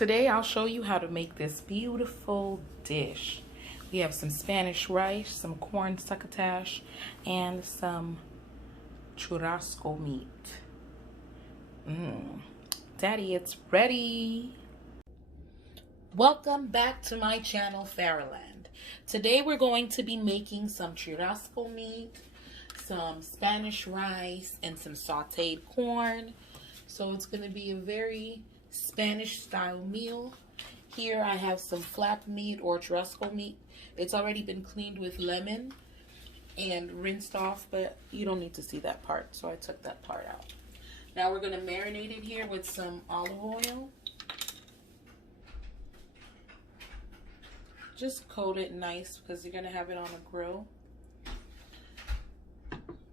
Today I'll show you how to make this beautiful dish. We have some Spanish rice, some corn succotash, and some churrasco meat. Daddy, it's ready. Welcome back to my channel, Faraland. Today we're going to be making some churrasco meat, some Spanish rice, and some sauteed corn. So it's going to be a very Spanish style meal. Here I have some flap meat or churrasco meat. It's already been cleaned with lemon and rinsed off, but you don't need to see that part, so I took that part out. Now we're going to marinate it here with some olive oil. Just coat it nice because you're going to have it on a grill.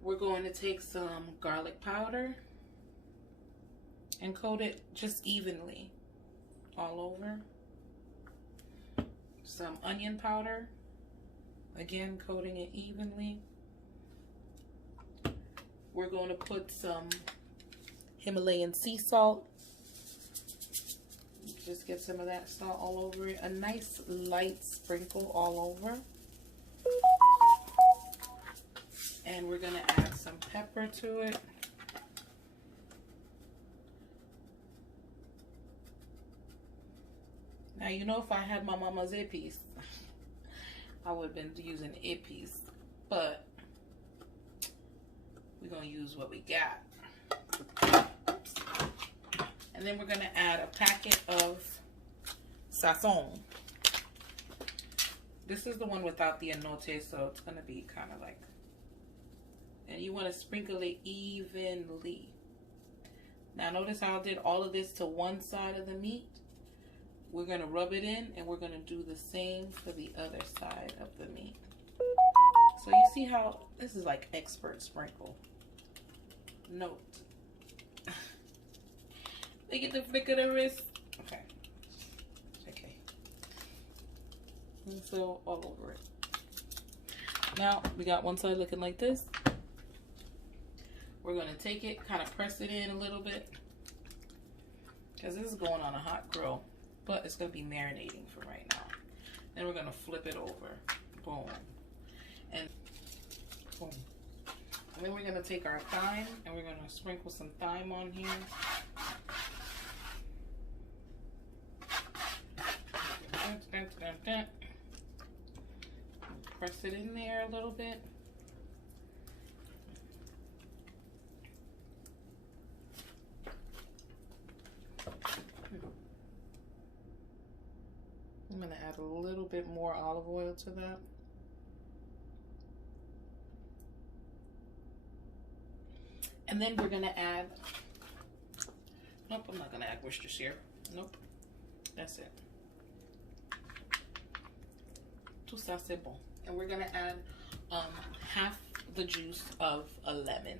We're going to take some garlic powder and coat it just evenly all over. Some onion powder, again coating it evenly. We're going to put some Himalayan sea salt. Just get some of that salt all over it. A nice light sprinkle all over. And we're going to add some pepper to it. Now, you know, if I had my mama's ippies, I would have been using ippies, but we're going to use what we got. And then we're going to add a packet of sazon. This is the one without the enote, so it's going to be kind of like, and you want to sprinkle it evenly. Now, notice how I did all of this to one side of the meat. We're going to rub it in, and we're going to do the same for the other side of the meat. So you see how this is like expert sprinkle. Note. Look at the flick of the wrist. Okay. Okay. And so all over it. Now we got one side looking like this. We're going to take it, kind of press it in a little bit, because this is going on a hot grill. But it's going to be marinating for right now. Then we're going to flip it over. Boom. And boom. And then we're going to take our thyme and we're going to sprinkle some thyme on here. Press it in there a little bit. I'm going to add a little bit more olive oil to that. And then we're going to add, nope, I'm not going to add Worcestershire. Nope, that's it. Tout ça c'est bon. And we're going to add half the juice of a lemon.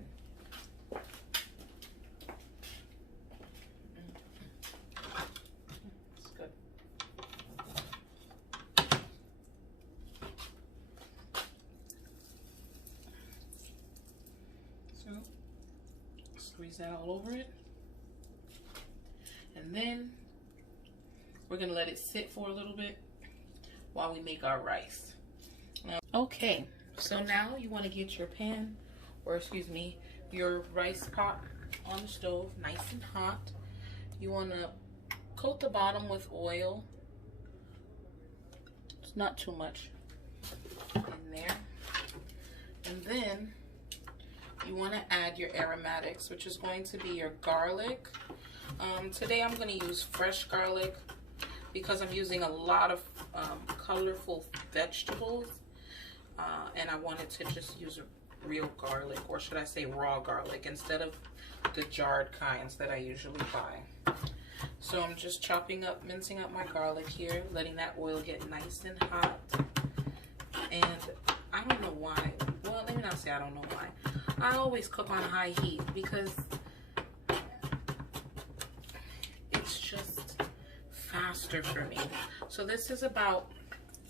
Squeeze that all over it. And then we're going to let it sit for a little bit while we make our rice. Now, okay, so now you want to get your pan, or excuse me, your rice pot on the stove, nice and hot. You want to coat the bottom with oil. It's not too much in there. And then you want to add your aromatics, which is going to be your garlic. Today I'm going to use fresh garlic because I'm using a lot of colorful vegetables. And I wanted to just use real garlic, or should I say raw garlic, instead of the jarred kinds that I usually buy. So I'm just chopping up, mincing up my garlic here, letting that oil get nice and hot. And I don't know why. Well, let me not say I don't know why. I always cook on high heat because it's just faster for me. So this is about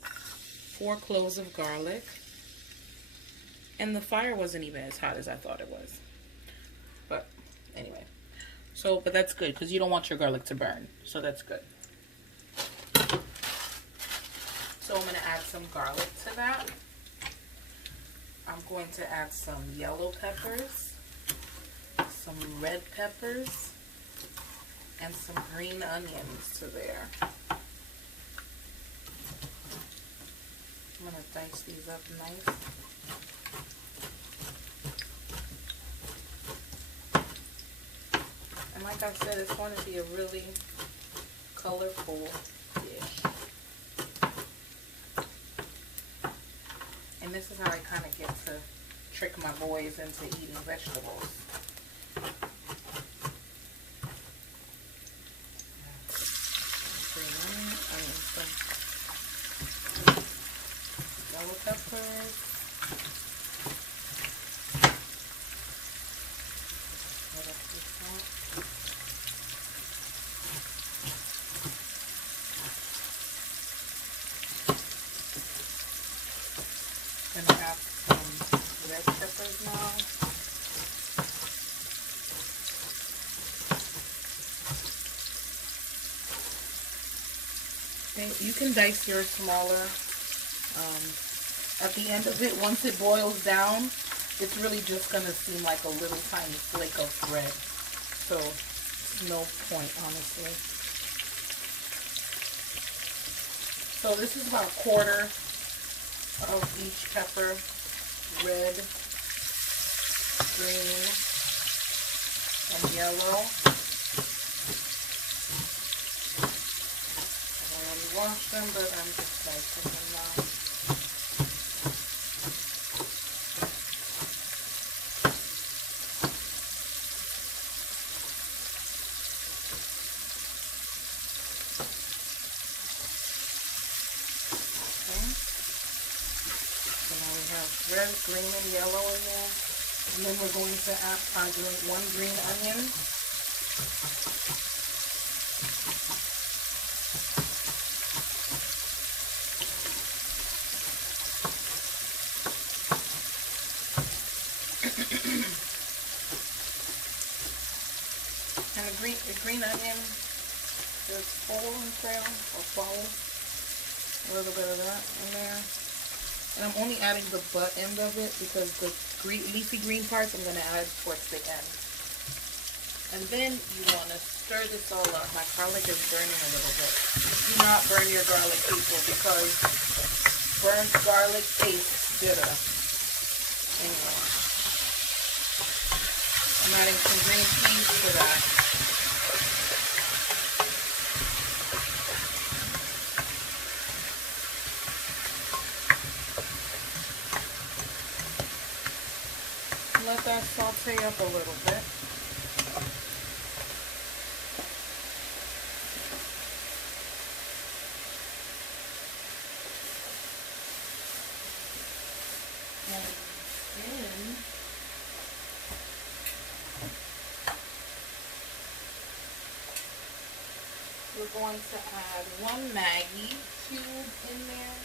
4 cloves of garlic. And the fire wasn't even as hot as I thought it was. But anyway. So, but that's good because you don't want your garlic to burn. So that's good. some garlic to that. I'm going to add some yellow peppers, some red peppers, and some green onions to there. I'm going to dice these up nice. And like I said, it's going to be a really colorful dish. And this is how I kind of get to trick my boys into eating vegetables. Some yellow peppers. Gonna add some red peppers now. Okay, you can dice yours smaller. At the end of it, once it boils down, it's really just gonna seem like a little tiny flake of bread. So, no point, honestly. So this is about a quarter of each pepper, red, green, and yellow. I already washed them, but I'm just dicing them now. Red, green, and yellow in there. And then we're going to add one green onion. And the green onion, just follow and trail, or follow. A little bit of that in there. And I'm only adding the butt end of it because the leafy green parts I'm going to add towards the end. And then you want to stir this all up. My garlic is burning a little bit. Do not burn your garlic, people, because burnt garlic tastes bitter. Anyway. I'm adding some green peas to that. Let that saute up a little bit. And then we're going to add one Maggie cube in there.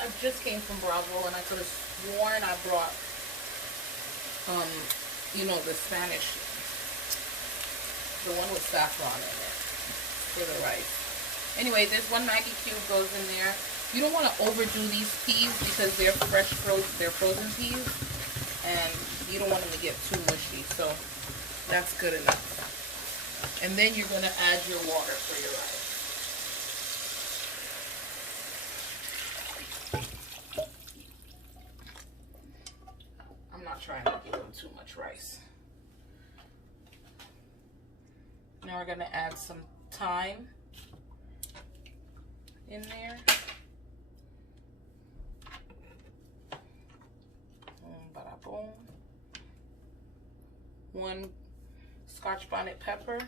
I just came from Bravo and I could have sworn I brought, you know, the Spanish, the one with saffron in it for the rice. Anyway, this one Maggie cube goes in there. You don't want to overdo these peas because they're they're frozen peas, and you don't want them to get too mushy. So that's good enough. And then you're going to add your water for your rice. Trying to give them too much rice. Now we're going to add some thyme in there. Bada boom. One Scotch bonnet pepper.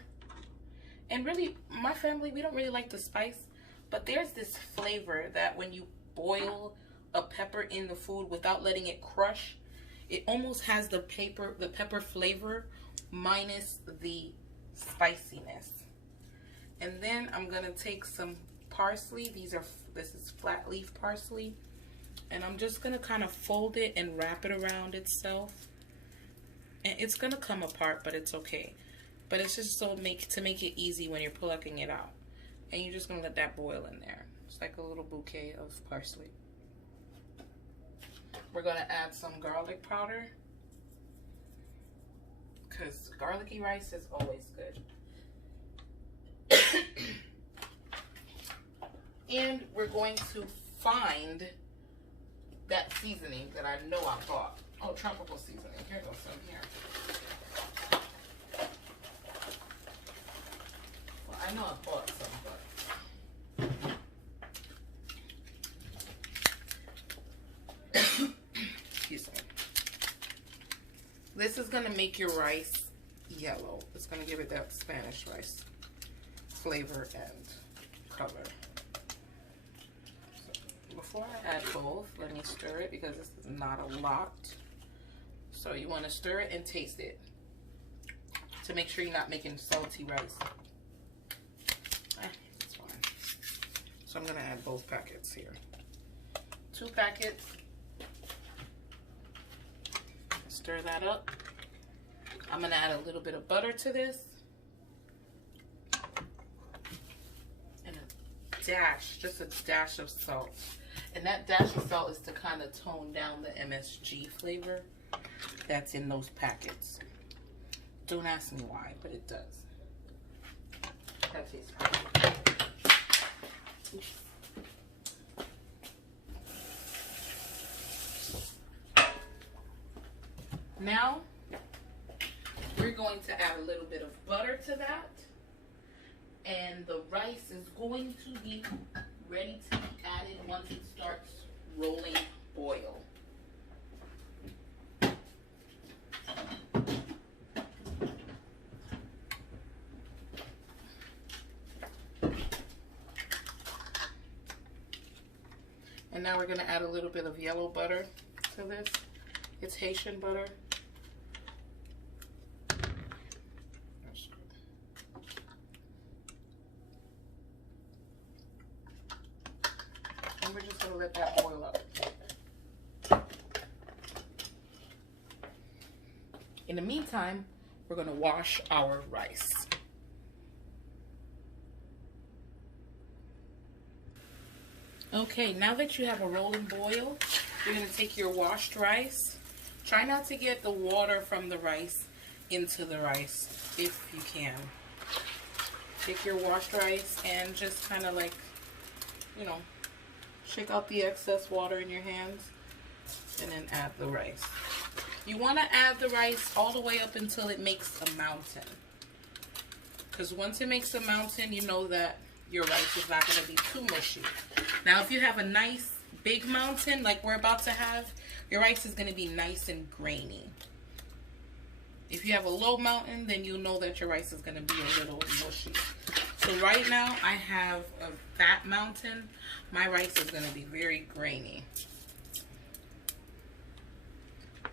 And really, my family, we don't really like the spice, but there's this flavor that when you boil a pepper in the food without letting it crush, it almost has the pepper flavor minus the spiciness. And then I'm gonna take some parsley. This is flat leaf parsley. And I'm just gonna kind of fold it and wrap it around itself. And it's gonna come apart, but it's okay. But it's just to make it easy when you're plucking it out. And you're just gonna let that boil in there. It's like a little bouquet of parsley. We're gonna add some garlic powder, because garlicky rice is always good. And we're going to find that seasoning that I know I bought. Oh, tropical seasoning. Here goes some here. Well, I know I bought some, but excuse me. This is gonna make your rice yellow. It's gonna give it that Spanish rice flavor and color. Before I add both, let me stir it because this is not a lot. So you want to stir it and taste it to make sure you're not making salty rice. It's fine. So I'm going to add both packets here. 2 packets. Stir that up. I'm going to add a little bit of butter to this. And a dash, just a dash of salt. And that dash of salt is to kind of tone down the MSG flavor that's in those packets. Don't ask me why, but it does. That tastes good. Now, we're going to add a little bit of butter to that. And the rice is going to be ready to be added once it starts rolling boil. And now we're going to add a little bit of yellow butter to this. It's Haitian butter. And we're just going to let that boil up. In the meantime, we're going to wash our rice. Okay, now that you have a rolling boil, you're going to take your washed rice. Try not to get the water from the rice into the rice if you can. Take your washed rice and just kind of like, you know, shake out the excess water in your hands and then add the rice. You want to add the rice all the way up until it makes a mountain. Because once it makes a mountain, you know that your rice is not going to be too mushy. Now, if you have a nice big mountain like we're about to have, your rice is going to be nice and grainy. If you have a low mountain, then you'll know that your rice is going to be a little mushy. So right now, I have a fat mountain. My rice is going to be very grainy.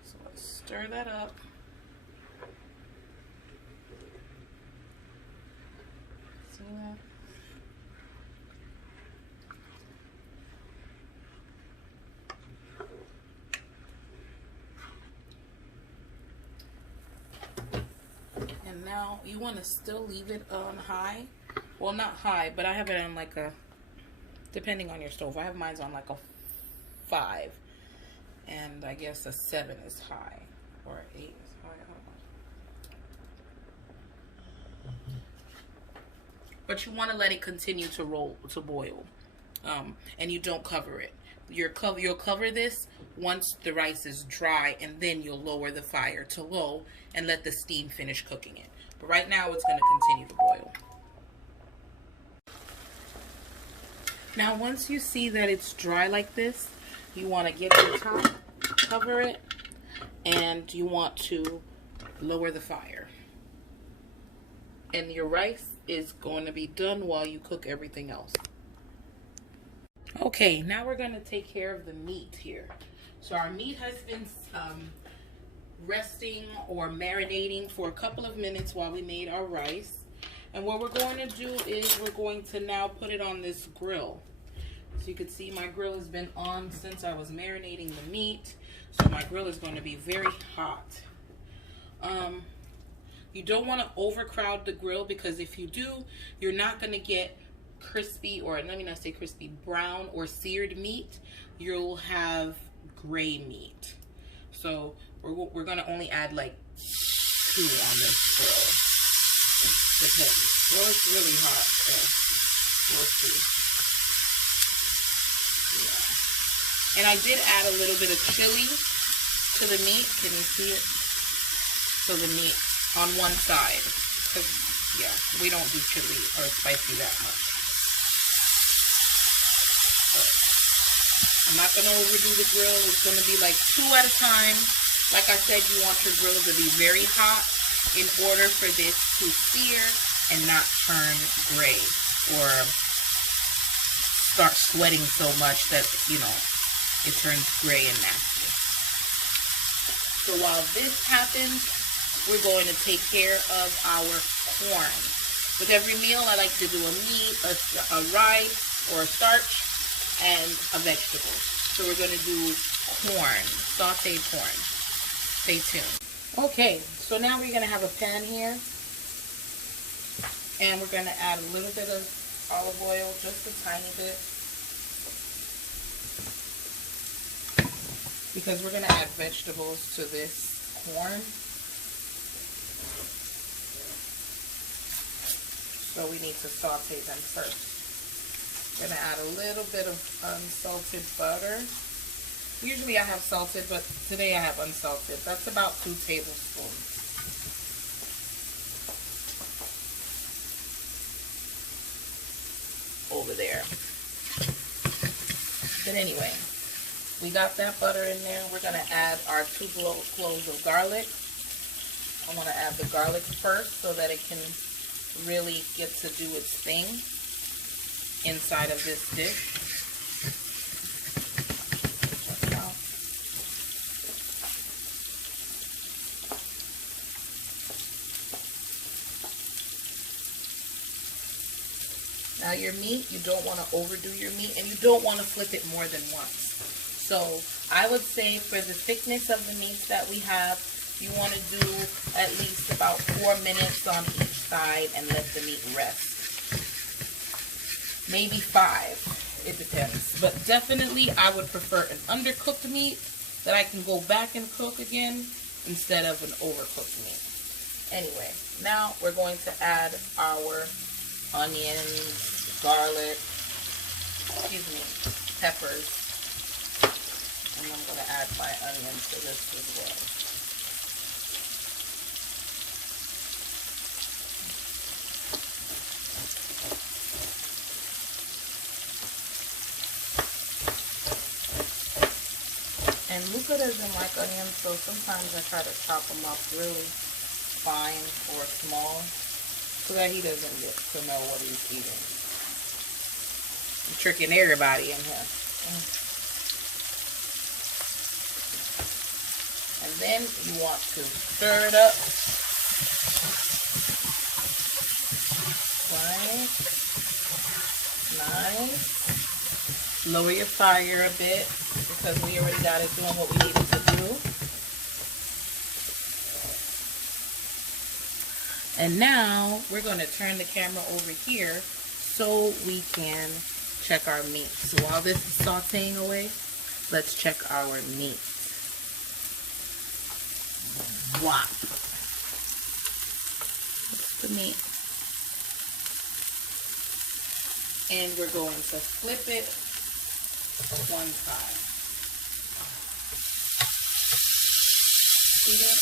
So let's stir that up. See that? And now you want to still leave it on high. Well, not high, but I have it on like a, depending on your stove. I have mine on like a 5. And I guess a 7 is high. Or 8 is high. I don't know. But you want to let it continue to boil. And you don't cover it. You'll cover this once the rice is dry, and then you'll lower the fire to low and let the steam finish cooking it. But right now it's going to continue to boil. Now once you see that it's dry like this, you want to get the top, cover it, and you want to lower the fire. And your rice is going to be done while you cook everything else. Okay, now we're going to take care of the meat here. So our meat has been resting or marinating for a couple of minutes while we made our rice. And what we're going to do is we're going to now put it on this grill. So you can see my grill has been on since I was marinating the meat. So my grill is going to be very hot. You don't want to overcrowd the grill, because if you do, you're not going to get crispy, or let me not say crispy, brown or seared meat. You'll have gray meat. So we're going to only add like 2 on this grill. Depends. Well, it's really hot, so we'll see. Yeah. And I did add a little bit of chili to the meat. Can you see it? So the meat on one side. Because, yeah, we don't do chili or spicy that much. So, I'm not going to overdo the grill. It's going to be like 2 at a time. Like I said, you want your grill to be very hot in order for this to sear and not turn gray or start sweating so much that, you know, it turns gray and nasty. So while this happens, we're going to take care of our corn. With every meal, I like to do a meat, a rice, or a starch, and a vegetable. So we're going to do corn, sauteed corn. Stay tuned. Okay, so now we're going to have a pan here. And we're going to add a little bit of olive oil, just a tiny bit. Because we're going to add vegetables to this corn. So we need to saute them first. I'm going to add a little bit of unsalted butter. Usually I have salted, but today I have unsalted. That's about 2 tablespoons. Over there. But anyway, we got that butter in there. We're going to add our 2 cloves of garlic. I'm going to add the garlic first so that it can really get to do its thing inside of this dish. Now your meat, you don't want to overdo your meat, and you don't want to flip it more than once. So I would say for the thickness of the meats that we have, you want to do at least about 4 minutes on each side and let the meat rest. Maybe 5, it depends. But definitely I would prefer an undercooked meat that I can go back and cook again instead of an overcooked meat. Anyway, now we're going to add our onions, garlic, peppers, and I'm going to add my onions to this as well. And Luca doesn't like onions, so sometimes I try to chop them up really fine or small, so that he doesn't get to know what he's eating. I'm tricking everybody in here. And then you want to stir it up. Right. Nice. Lower your fire a bit, because we already got it doing what we needed to do. And now we're going to turn the camera over here so we can check our meat. So while this is sauteing away, let's check our meat. Wow. That's the meat. And we're going to flip it one side. See that?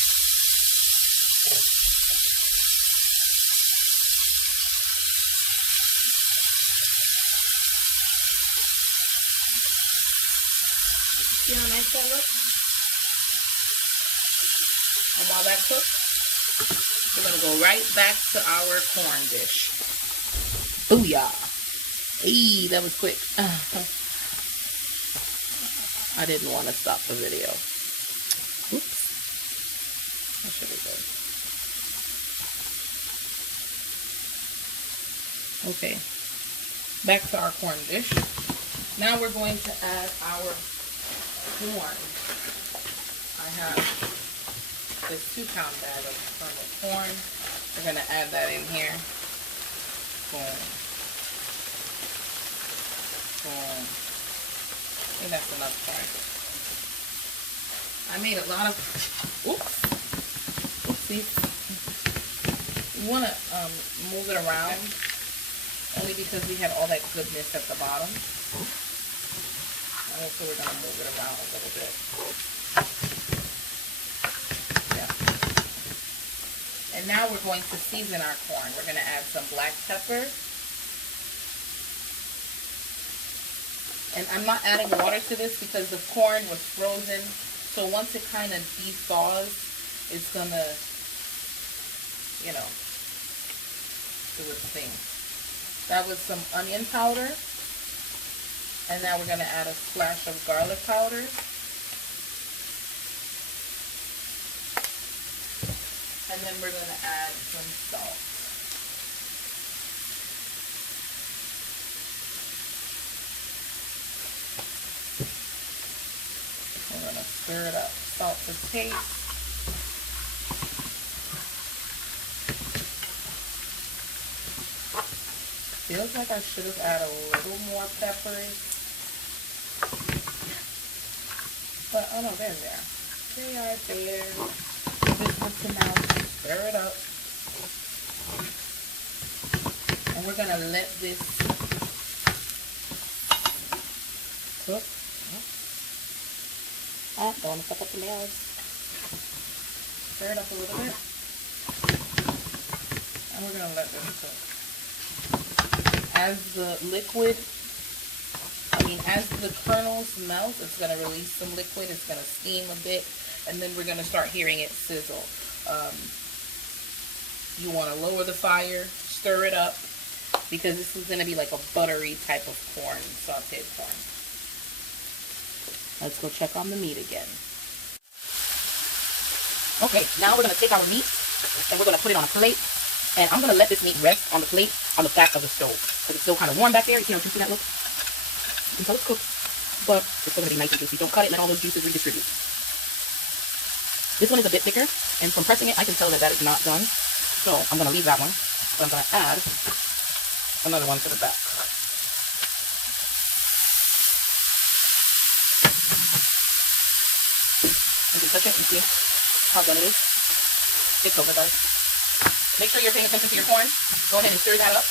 See how nice that looks? And while that cooks, we're going to go right back to our corn dish. Booyah! Hey, that was quick. I didn't want to stop the video. Oops. That should be good. Okay. Back to our corn dish. Now we're going to add our corn. I have this 2-pound bag of kernel corn. We're going to add that in here. Boom. Boom. I think that's enough corn. I made a lot of, oopsies. You want to move it around, only because we had all that goodness at the bottom. And so we're going to move it around a little bit. Yeah. And now we're going to season our corn. We're going to add some black pepper. And I'm not adding water to this because the corn was frozen. So once it kind of de-thaws, it's going to, you know, do its thing. That was some onion powder. And now we're going to add a splash of garlic powder. And then we're going to add some salt. We're going to stir it up. Salt to taste. Feels like I should have added a little more peppers. But, oh no, they're there. They are there. Just have to now stir it up. And we're going to let this cook. Don't want to fuck up the nails. Stir it up a little bit. And we're going to let this cook. As the liquid, as the kernels melt, it's going to release some liquid. It's going to steam a bit. And then we're going to start hearing it sizzle. You want to lower the fire, stir it up, because this is going to be like a buttery type of corn, sauteed corn. Let's go check on the meat again. Okay, now we're going to take our meat and we're going to put it on a plate. And I'm going to let this meat rest on the plate on the back of the stove. Because it's still kind of warm back there. You know, you see that look? You can tell it's cooked. But it's still going to be nice and juicy. Don't cut it. Let all those juices redistribute. This one is a bit thicker. And from pressing it, I can tell that that is not done. So I'm going to leave that one. But I'm going to add another one to the back. You can touch it and see how done it is. It's over, guys. Make sure you're paying attention to your corn. Go ahead and stir that up.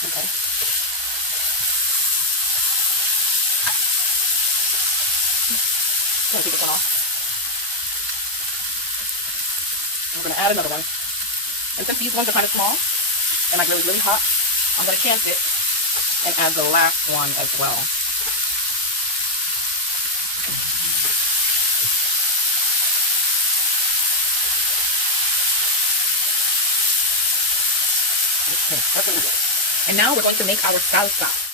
Okay. I'm going to take this one off. And we're going to add another one. And since these ones are kind of small and my grill is really hot, I'm going to chance it and add the last one as well. Okay, that's what it is. And now we're going to make our salsa.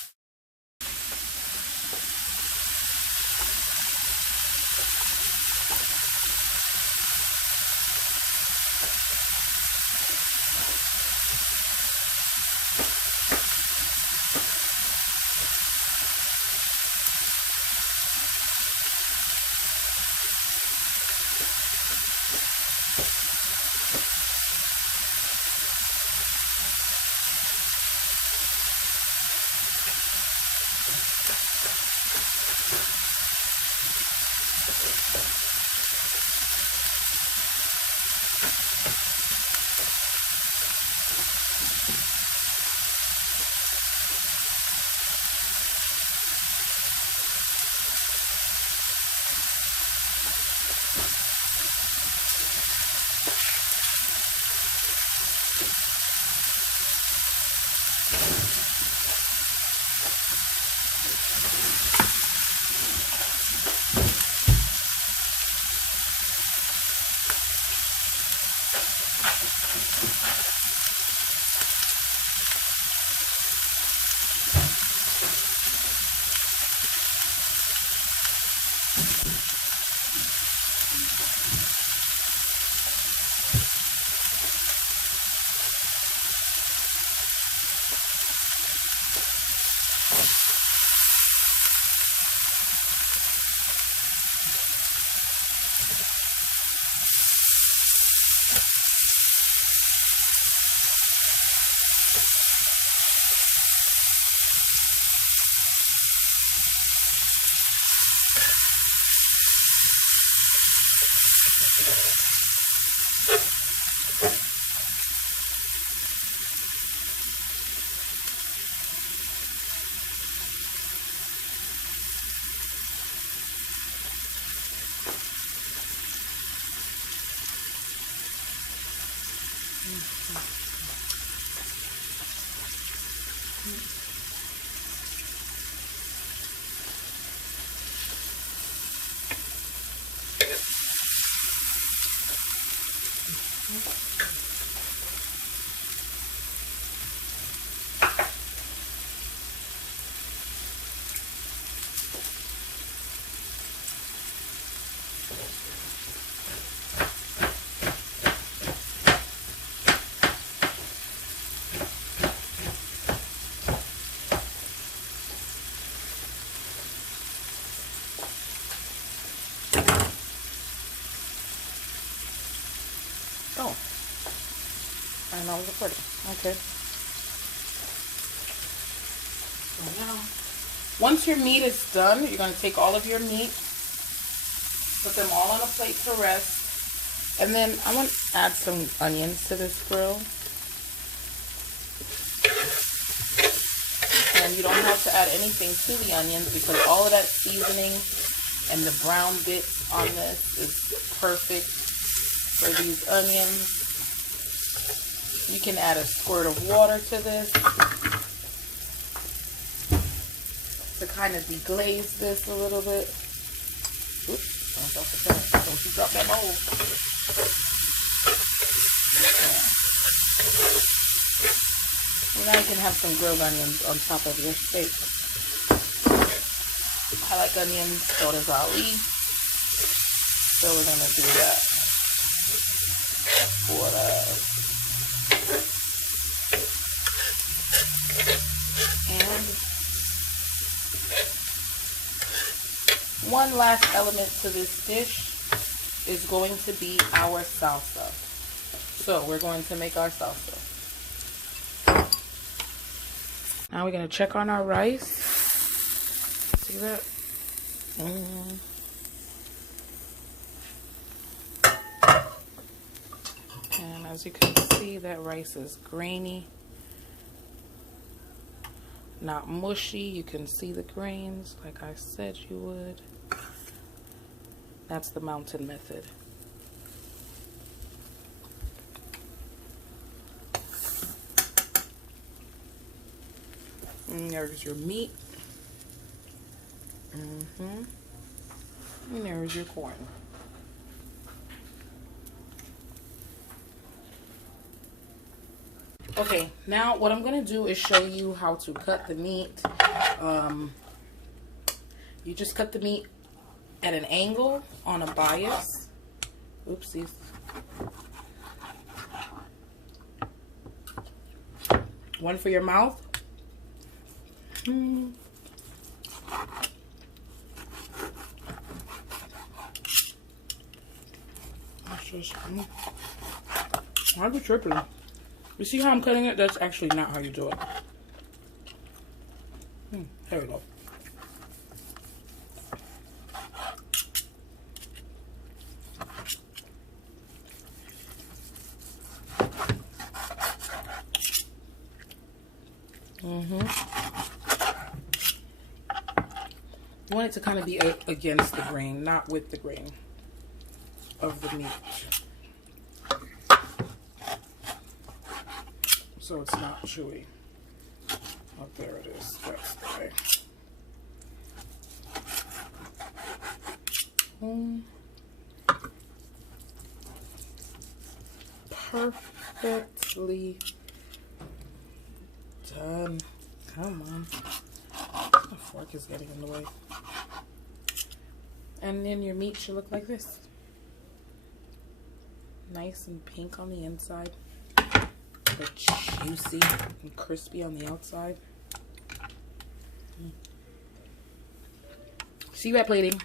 Oh, I know it was recording. Okay. So now, once your meat is done, you're going to take all of your meat, put them all on a plate to rest, and then I want to add some onions to this grill. And you don't have to add anything to the onions because all of that seasoning and the brown bits on this is perfect for these onions. You can add a squirt of water to this to kind of deglaze this a little bit. Oops, don't you drop that bowl. Yeah. Now you can have some grilled onions on top of your steak. I like onions, so does Ali. So we're gonna do that for us. And one last element to this dish is going to be our salsa. So we're going to make our salsa. Now we're going to check on our rice. See that? And as you can see, that rice is grainy, not mushy. You can see the grains like I said you would. That's the mountain method. And there's your meat. And there's your corn. Okay, now what I'm going to do is show you how to cut the meat. You just cut the meat at an angle on a bias. Oopsies. One for your mouth. That's just, I'd be tripping. You see how I'm cutting it? That's actually not how you do it. There we go. You want it to kind of be against the grain, not with the grain of the meat. So it's not chewy. Oh, there it is. That's the way. Perfectly done. Come on. The fork is getting in the way. And then your meat should look like this. Nice and pink on the inside. But juicy and crispy on the outside. See you at plating.